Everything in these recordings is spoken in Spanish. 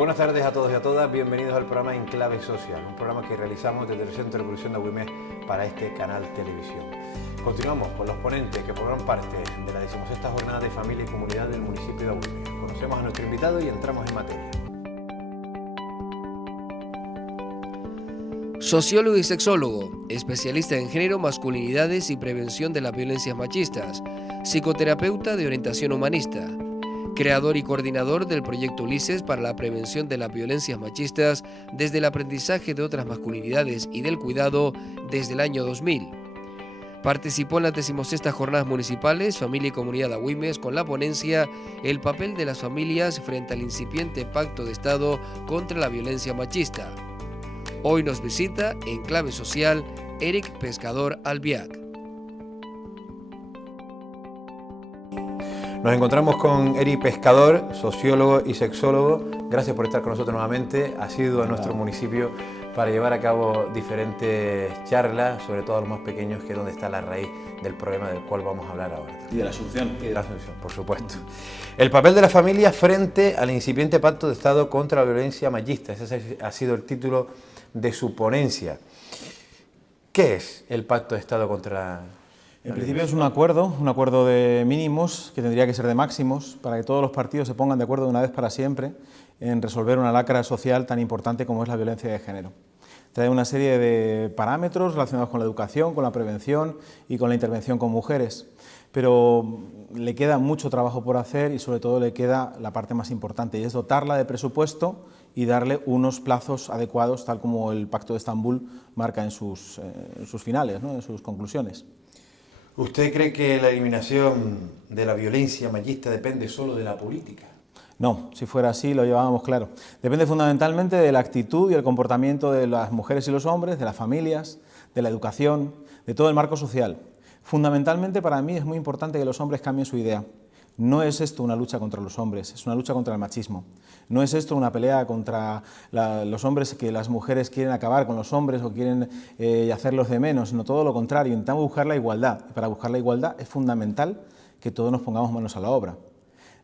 Buenas tardes a todos y a todas, bienvenidos al programa Enclave Social, un programa que realizamos desde el Centro de Producción de Agüimés para este canal televisión. Continuamos con los ponentes que forman parte de la 16ª Jornada de Familia y Comunidad del municipio de Agüimés. Conocemos a nuestro invitado y entramos en materia. Sociólogo y sexólogo, especialista en género, masculinidades y prevención de las violencias machistas, psicoterapeuta de orientación humanista, creador y coordinador del proyecto Ulises para la prevención de las violencias machistas desde el aprendizaje de otras masculinidades y del cuidado desde el año 2000. Participó en las 16ª Jornadas Municipales Familia y Comunidad Agüimés con la ponencia El papel de las familias frente al incipiente Pacto de Estado contra la violencia machista. Hoy nos visita en Clave Social Eric Pescador Albiac. Nos encontramos con Eric Pescador, sociólogo y sexólogo. Gracias por estar con nosotros nuevamente. Ha sido a nuestro municipio para llevar a cabo diferentes charlas, sobre todo a los más pequeños, que es donde está la raíz del problema del cual vamos a hablar ahora. Y de la solución. Y de la solución, por supuesto. El papel de la familia frente al incipiente Pacto de Estado contra la violencia machista. Ese ha sido el título de su ponencia. ¿Qué es el Pacto de Estado contra En principio es un acuerdo de mínimos que tendría que ser de máximos para que todos los partidos se pongan de acuerdo de una vez para siempre en resolver una lacra social tan importante como es la violencia de género. Trae una serie de parámetros relacionados con la educación, con la prevención y con la intervención con mujeres, pero le queda mucho trabajo por hacer y sobre todo le queda la parte más importante, y es dotarla de presupuesto y darle unos plazos adecuados, tal como el Pacto de Estambul marca en sus finales, ¿no? En sus conclusiones. ¿Usted cree que la eliminación de la violencia machista depende solo de la política? No, si fuera así lo llevábamos claro. Depende fundamentalmente de la actitud y el comportamiento de las mujeres y los hombres, de las familias, de la educación, de todo el marco social. Fundamentalmente para mí es muy importante que los hombres cambien su idea. No es esto una lucha contra los hombres, es una lucha contra el machismo. No es esto una pelea contra los hombres, que las mujeres quieren acabar con los hombres o quieren hacerlos de menos, sino todo lo contrario, intentamos buscar la igualdad. Y para buscar la igualdad es fundamental que todos nos pongamos manos a la obra,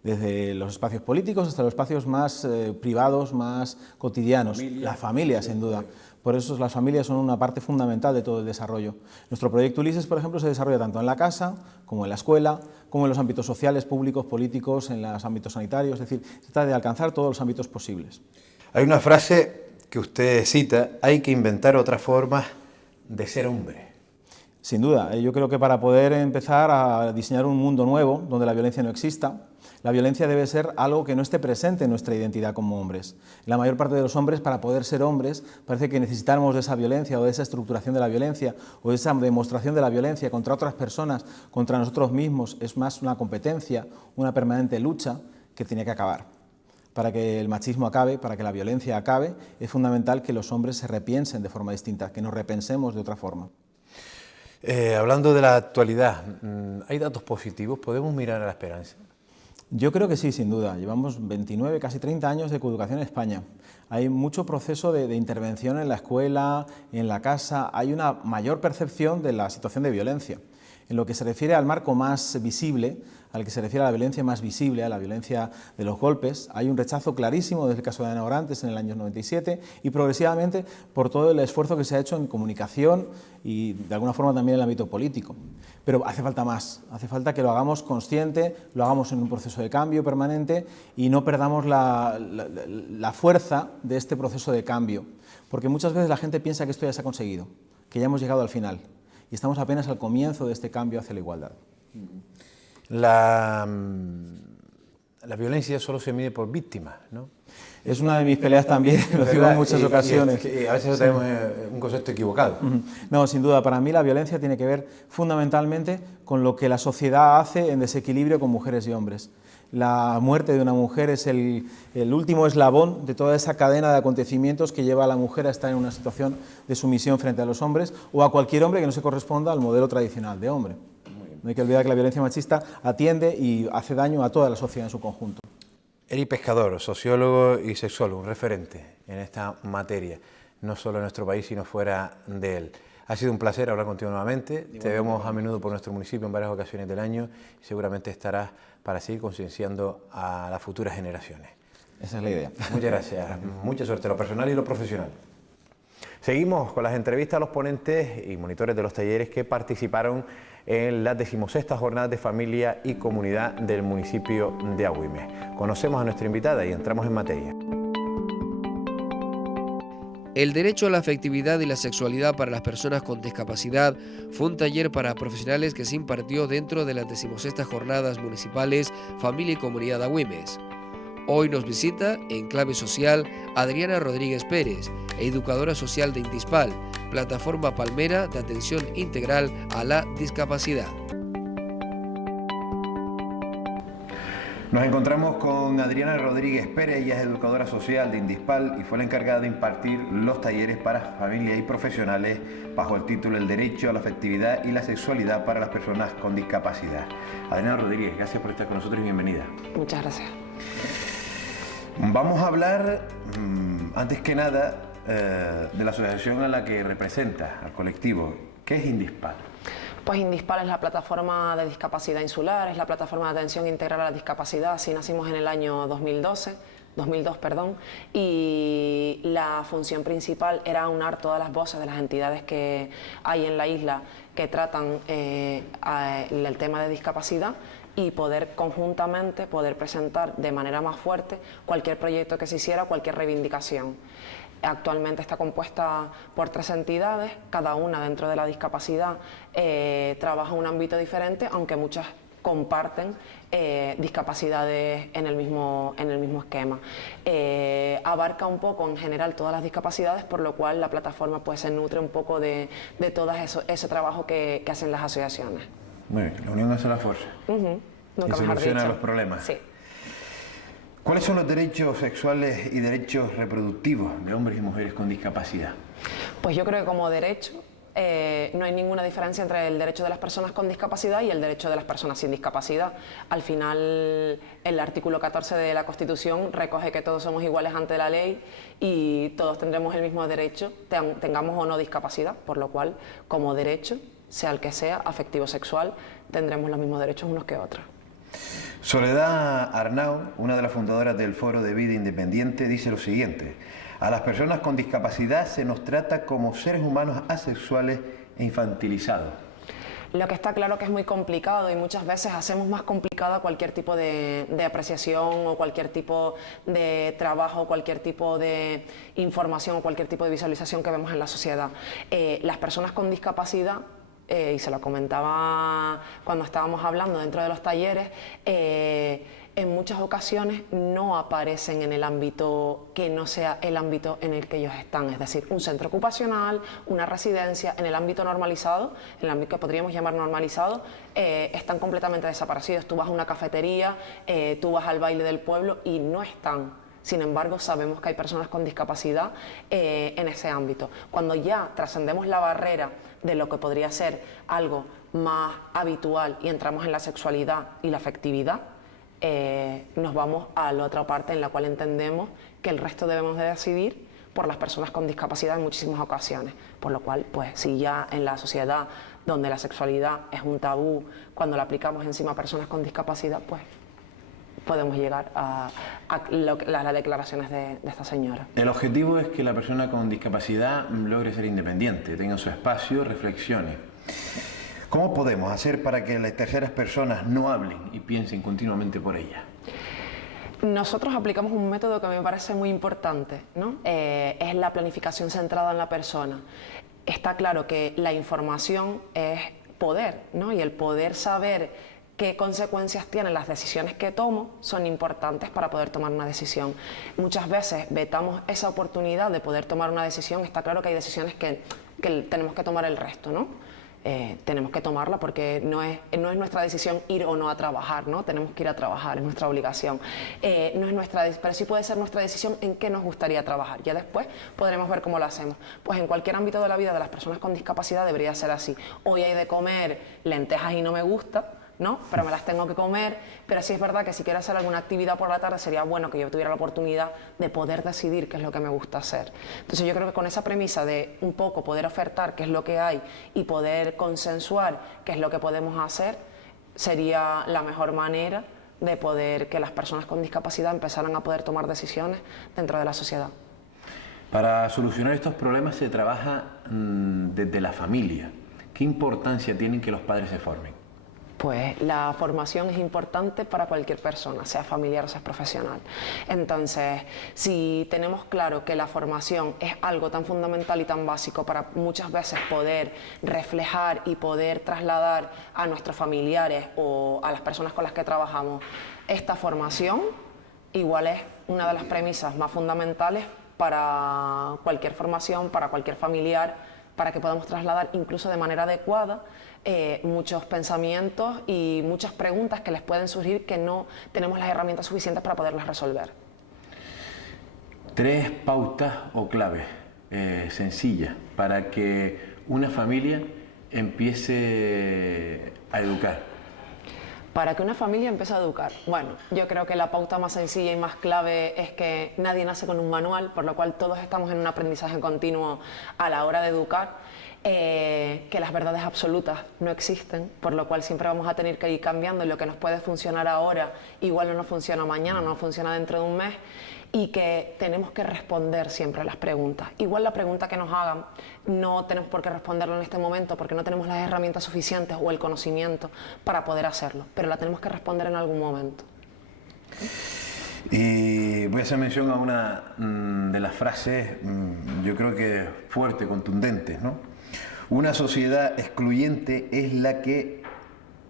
desde los espacios políticos hasta los espacios más privados, más cotidianos, la familia sin duda. Por eso las familias son una parte fundamental de todo el desarrollo. Nuestro proyecto Ulises, por ejemplo, se desarrolla tanto en la casa, como en la escuela, como en los ámbitos sociales, públicos, políticos, en los ámbitos sanitarios, es decir, se trata de alcanzar todos los ámbitos posibles. Hay una frase que usted cita: hay que inventar otras formas de ser hombre. Sin duda, yo creo que para poder empezar a diseñar un mundo nuevo, donde la violencia no exista, la violencia debe ser algo que no esté presente en nuestra identidad como hombres. La mayor parte de los hombres, para poder ser hombres, parece que necesitamos de esa violencia o de esa estructuración de la violencia o de esa demostración de la violencia contra otras personas, contra nosotros mismos. Es más una competencia, una permanente lucha que tiene que acabar. Para que el machismo acabe, para que la violencia acabe, es fundamental que los hombres se repiensen de forma distinta, que nos repensemos de otra forma. Hablando de la actualidad, ¿hay datos positivos? ¿Podemos mirar a la esperanza? Yo creo que sí, sin duda. Llevamos 29, casi 30 años de coeducación en España. Hay mucho proceso de intervención en la escuela, en la casa. Hay una mayor percepción de la situación de violencia. En lo que se refiere al marco más visible, al que se refiere a la violencia más visible, a la violencia de los golpes, hay un rechazo clarísimo desde el caso de Ana Orantes en el año 97 y progresivamente por todo el esfuerzo que se ha hecho en comunicación y de alguna forma también en el ámbito político. Pero hace falta más, hace falta que lo hagamos consciente, lo hagamos en un proceso de cambio permanente y no perdamos la fuerza de este proceso de cambio, porque muchas veces la gente piensa que esto ya se ha conseguido, que ya hemos llegado al final y estamos apenas al comienzo de este cambio hacia la igualdad. La violencia solo se mide por víctimas, ¿no? Es una de mis peleas también, lo digo en muchas ocasiones. A veces tenemos un concepto equivocado. No, sin duda, para mí la violencia tiene que ver fundamentalmente con lo que la sociedad hace en desequilibrio con mujeres y hombres. La muerte de una mujer es el último eslabón de toda esa cadena de acontecimientos que lleva a la mujer a estar en una situación de sumisión frente a los hombres o a cualquier hombre que no se corresponda al modelo tradicional de hombre. No hay que olvidar que la violencia machista atiende y hace daño a toda la sociedad en su conjunto. Eric Pescador, sociólogo y sexólogo, un referente en esta materia, no solo en nuestro país, sino fuera de él. Ha sido un placer hablar contigo nuevamente. Te vemos a menudo por nuestro municipio en varias ocasiones del año y seguramente estarás para seguir concienciando a las futuras generaciones. Esa es la idea. Muchas gracias. Mucha suerte, lo personal y lo profesional. Seguimos con las entrevistas a los ponentes y monitores de los talleres que participaron en las 16ª Jornadas de Familia y Comunidad del municipio de Agüimes. Conocemos a nuestra invitada y entramos en materia. El derecho a la afectividad y la sexualidad para las personas con discapacidad fue un taller para profesionales que se impartió dentro de las 16ª Jornadas Municipales Familia y Comunidad de Agüimes. Hoy nos visita en Clave Social Adriana Rodríguez Pérez, educadora social de Indispal, plataforma palmera de atención integral a la discapacidad. Nos encontramos con Adriana Rodríguez Pérez, ella es educadora social de Indispal y fue la encargada de impartir los talleres para familias y profesionales bajo el título El derecho a la afectividad y la sexualidad para las personas con discapacidad. Adriana Rodríguez, gracias por estar con nosotros y bienvenida. Muchas gracias. Vamos a hablar, antes que nada, de la asociación a la que representa, al colectivo. ¿Qué es Indispal? Pues Indispal es la plataforma de discapacidad insular, es la plataforma de atención integral a la discapacidad. Así nacimos en el año 2002, y la función principal era aunar todas las voces de las entidades que hay en la isla que tratan el tema de discapacidad y poder conjuntamente presentar de manera más fuerte cualquier proyecto que se hiciera, cualquier reivindicación. Actualmente está compuesta por 3 entidades, cada una dentro de la discapacidad trabaja un ámbito diferente, aunque muchas comparten discapacidades en el mismo esquema. Abarca un poco en general todas las discapacidades, por lo cual la plataforma pues se nutre un poco de todo ese trabajo que hacen las asociaciones. Muy bien, la unión hace la fuerza. Y soluciona los problemas. Sí. ¿Cuáles son los derechos sexuales y derechos reproductivos de hombres y mujeres con discapacidad? Pues yo creo que como derecho no hay ninguna diferencia entre el derecho de las personas con discapacidad y el derecho de las personas sin discapacidad. Al final, el artículo 14 de la Constitución recoge que todos somos iguales ante la ley y todos tendremos el mismo derecho, tengamos o no discapacidad, por lo cual, como derecho, sea el que sea, afectivo sexual, tendremos los mismos derechos unos que otros. Soledad Arnau, una de las fundadoras del Foro de Vida Independiente, dice lo siguiente: a las personas con discapacidad se nos trata como seres humanos asexuales e infantilizados. Lo que está claro que es muy complicado y muchas veces hacemos más complicada cualquier tipo de apreciación o cualquier tipo de trabajo, cualquier tipo de información o cualquier tipo de visualización que vemos en la sociedad. Las personas con discapacidad, y se lo comentaba cuando estábamos hablando dentro de los talleres, en muchas ocasiones no aparecen en el ámbito que no sea el ámbito en el que ellos están, es decir, un centro ocupacional, una residencia, en el ámbito normalizado, en el ámbito que podríamos llamar normalizado, están completamente desaparecidos. Tú vas a una cafetería, tú vas al baile del pueblo y no están. Sin embargo, sabemos que hay personas con discapacidad en ese ámbito. Cuando ya trascendemos la barrera de lo que podría ser algo más habitual y entramos en la sexualidad y la afectividad, nos vamos a la otra parte en la cual entendemos que el resto debemos de decidir por las personas con discapacidad en muchísimas ocasiones. Por lo cual, pues si ya en la sociedad donde la sexualidad es un tabú, cuando la aplicamos encima a personas con discapacidad, pues podemos llegar a las declaraciones de esta señora. El objetivo es que la persona con discapacidad logre ser independiente, tenga su espacio, reflexione. ¿Cómo podemos hacer para que las terceras personas no hablen y piensen continuamente por ellas? Nosotros aplicamos un método que a mí me parece muy importante, ¿no? Es la planificación centrada en la persona. Está claro que la información es poder, ¿no? Y el poder saber qué consecuencias tienen las decisiones que tomo son importantes para poder tomar una decisión. Muchas veces vetamos esa oportunidad de poder tomar una decisión. Está claro que hay decisiones que tenemos que tomar el resto, ¿no? Tenemos que tomarla porque no es nuestra decisión ir o no a trabajar, ¿no? Tenemos que ir a trabajar, es nuestra obligación. No es pero sí puede ser nuestra decisión en qué nos gustaría trabajar. Ya después podremos ver cómo lo hacemos. Pues en cualquier ámbito de la vida de las personas con discapacidad debería ser así. Hoy hay de comer lentejas y no me gusta, ¿no? Pero me las tengo que comer, pero sí es verdad que si quiero hacer alguna actividad por la tarde sería bueno que yo tuviera la oportunidad de poder decidir qué es lo que me gusta hacer. Entonces yo creo que con esa premisa de un poco poder ofertar qué es lo que hay y poder consensuar qué es lo que podemos hacer, sería la mejor manera de poder que las personas con discapacidad empezaran a poder tomar decisiones dentro de la sociedad. Para solucionar estos problemas se trabaja desde la familia. ¿Qué importancia tienen que los padres se formen? Pues la formación es importante para cualquier persona, sea familiar o sea profesional. Entonces, si tenemos claro que la formación es algo tan fundamental y tan básico para muchas veces poder reflejar y poder trasladar a nuestros familiares o a las personas con las que trabajamos esta formación, igual es una de las premisas más fundamentales para cualquier formación, para cualquier familiar, para que podamos trasladar incluso de manera adecuada muchos pensamientos y muchas preguntas que les pueden surgir que no tenemos las herramientas suficientes para poderlas resolver. 3 pautas o claves sencillas para que una familia empiece a educar. Para que una familia empiece a educar. Bueno, yo creo que la pauta más sencilla y más clave es que nadie nace con un manual, por lo cual todos estamos en un aprendizaje continuo a la hora de educar, que las verdades absolutas no existen, por lo cual siempre vamos a tener que ir cambiando y lo que nos puede funcionar ahora igual no nos funciona mañana, no nos funciona dentro de un mes, y que tenemos que responder siempre a las preguntas. Igual la pregunta que nos hagan no tenemos por qué responderlo en este momento porque no tenemos las herramientas suficientes o el conocimiento para poder hacerlo, pero la tenemos que responder en algún momento. Y voy a hacer mención a una de las frases, yo creo que fuerte, contundentes, ¿no? Una sociedad excluyente es la que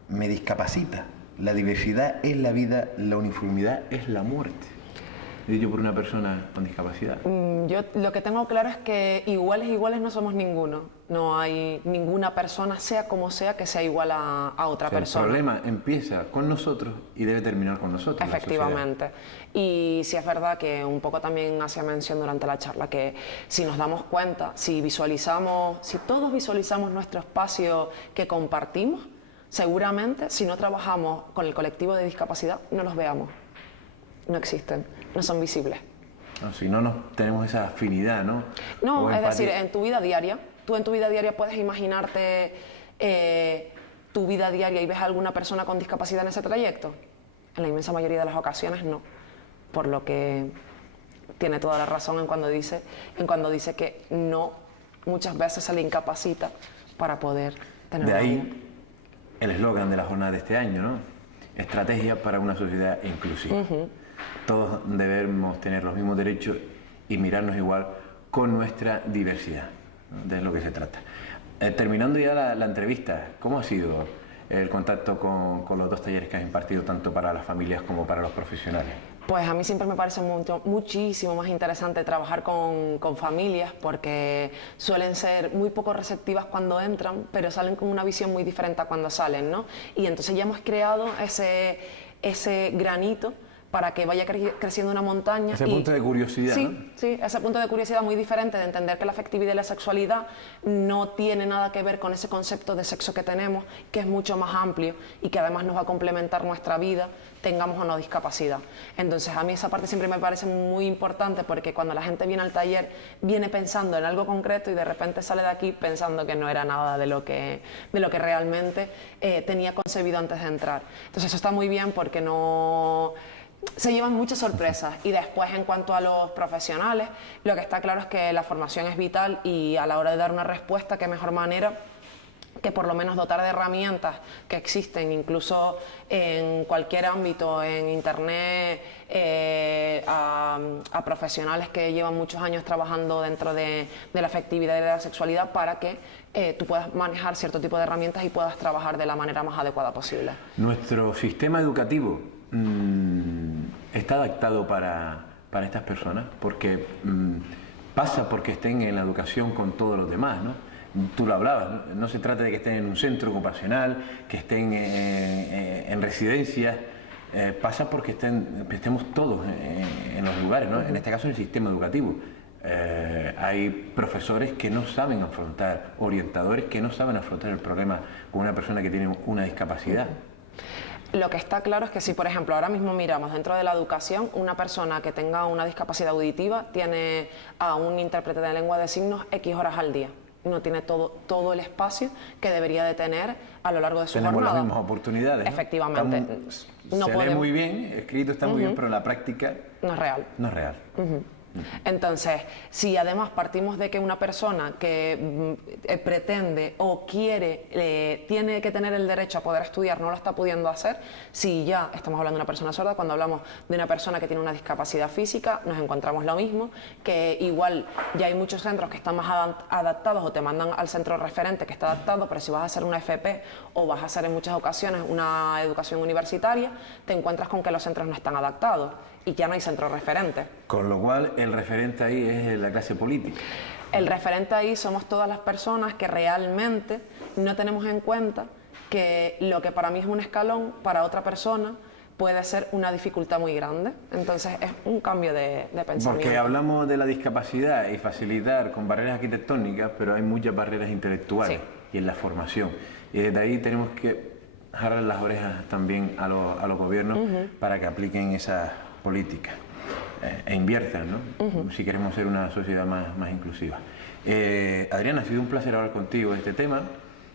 me discapacita. La diversidad es la vida, la uniformidad es la muerte. Dicho por una persona con discapacidad. Yo lo que tengo claro es que iguales no somos ninguno. No hay ninguna persona, sea como sea, que sea igual a otra persona. El problema empieza con nosotros y debe terminar con nosotros. Efectivamente. Y sí es verdad que un poco también hacía mención durante la charla que si nos damos cuenta, si todos visualizamos nuestro espacio que compartimos, seguramente si no trabajamos con el colectivo de discapacidad, no los veamos. No existen, no son visibles. No, si no tenemos esa afinidad, ¿no? No, es decir, en tu vida diaria, tú en tu vida diaria puedes imaginarte tu vida diaria y ves a alguna persona con discapacidad en ese trayecto. En la inmensa mayoría de las ocasiones no, por lo que tiene toda la razón en cuando dice que no, muchas veces se le incapacita para poder tener. De ahí el eslogan de la jornada de este año, ¿no? Estrategia para una sociedad inclusiva. Todos debemos tener los mismos derechos y mirarnos igual con nuestra diversidad, ¿no? De lo que se trata. Terminando ya la entrevista, ¿cómo ha sido el contacto con los 2 talleres que has impartido tanto para las familias como para los profesionales? Pues a mí siempre me parece muchísimo más interesante trabajar con familias porque suelen ser muy poco receptivas cuando entran, pero salen con una visión muy diferente a cuando salen, ¿no? Y entonces ya hemos creado ese granito para que vaya creciendo una montaña. Ese punto de curiosidad, sí, ¿no? Sí, ese punto de curiosidad muy diferente, de entender que la afectividad y la sexualidad no tiene nada que ver con ese concepto de sexo que tenemos, que es mucho más amplio y que además nos va a complementar nuestra vida, tengamos o no discapacidad. Entonces a mí esa parte siempre me parece muy importante porque cuando la gente viene al taller viene pensando en algo concreto y de repente sale de aquí pensando que no era nada de lo que realmente tenía concebido antes de entrar. Entonces eso está muy bien porque se llevan muchas sorpresas. Y después, en cuanto a los profesionales, lo que está claro es que la formación es vital y a la hora de dar una respuesta, qué mejor manera que por lo menos dotar de herramientas que existen incluso en cualquier ámbito, en internet, a profesionales que llevan muchos años trabajando dentro de la afectividad y de la sexualidad para que tú puedas manejar cierto tipo de herramientas y puedas trabajar de la manera más adecuada posible. Nuestro sistema educativo está adaptado para estas personas porque pasa porque estén en la educación con todos los demás, ¿no? Tú lo hablabas, no se trata de que estén en un centro ocupacional, que estén en residencias, pasa porque estemos todos en los lugares, ¿no? En este caso en el sistema educativo. Hay profesores que no saben afrontar, orientadores que no saben afrontar el problema con una persona que tiene una discapacidad. Lo que está claro es que si, por ejemplo, ahora mismo miramos dentro de la educación, una persona que tenga una discapacidad auditiva tiene a un intérprete de lengua de signos X horas al día. no tiene todo el espacio que debería de tener a lo largo de su jornada. Tenemos las mismas oportunidades, ¿no? Efectivamente. Se lee muy bien, escrito está muy bien, pero en la práctica no es real. No es real. Entonces, si además partimos de que una persona que pretende o quiere, tiene que tener el derecho a poder estudiar, no lo está pudiendo hacer, si ya estamos hablando de una persona sorda, cuando hablamos de una persona que tiene una discapacidad física, nos encontramos lo mismo, que igual ya hay muchos centros que están más adaptados o te mandan al centro referente que está adaptado, pero si vas a hacer una FP o vas a hacer en muchas ocasiones una educación universitaria, te encuentras con que los centros no están adaptados y ya no hay centro referente. Con lo cual, el referente ahí es la clase política. El referente ahí somos todas las personas que realmente no tenemos en cuenta que lo que para mí es un escalón, para otra persona puede ser una dificultad muy grande. Entonces es un cambio de pensamiento. Porque hablamos de la discapacidad y facilitar con barreras arquitectónicas, pero hay muchas barreras intelectuales y en la formación. Y desde ahí tenemos que jalar las orejas también a los gobiernos para que apliquen esas políticas e inviertan, ¿no? Si queremos ser una sociedad más inclusiva. Adriana, ha sido un placer hablar contigo de este tema.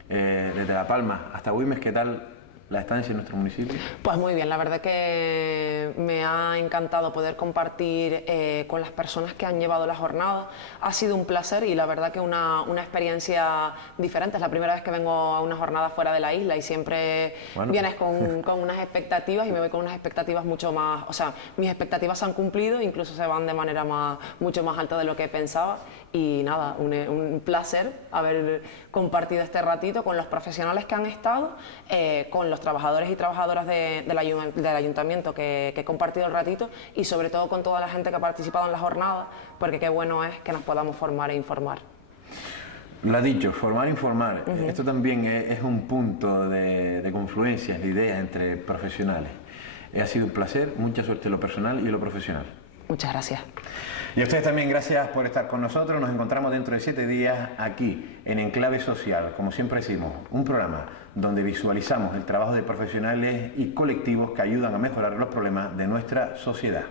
Desde La Palma hasta Güímez, ¿qué tal la estancia en nuestro municipio? Pues muy bien, la verdad que me ha encantado poder compartir con las personas que han llevado la jornada. Ha sido un placer y la verdad que una experiencia diferente. Es la primera vez que vengo a una jornada fuera de la isla y siempre vienes con unas expectativas y me voy con unas expectativas mucho más... O sea, mis expectativas se han cumplido, incluso se van de manera mucho más alta de lo que pensaba. Y nada, un placer haber compartido este ratito con los profesionales que han estado, con los trabajadores y trabajadoras del ayuntamiento que he compartido el ratito y sobre todo con toda la gente que ha participado en la jornada, porque qué bueno es que nos podamos formar e informar. Lo ha dicho, formar e informar. Esto también es un punto de confluencia, de ideas entre profesionales. Ha sido un placer, mucha suerte en lo personal y en lo profesional. Muchas gracias. Y a ustedes también gracias por estar con nosotros. Nos encontramos dentro de 7 días aquí en Enclave Social, como siempre decimos, un programa donde visualizamos el trabajo de profesionales y colectivos que ayudan a mejorar los problemas de nuestra sociedad.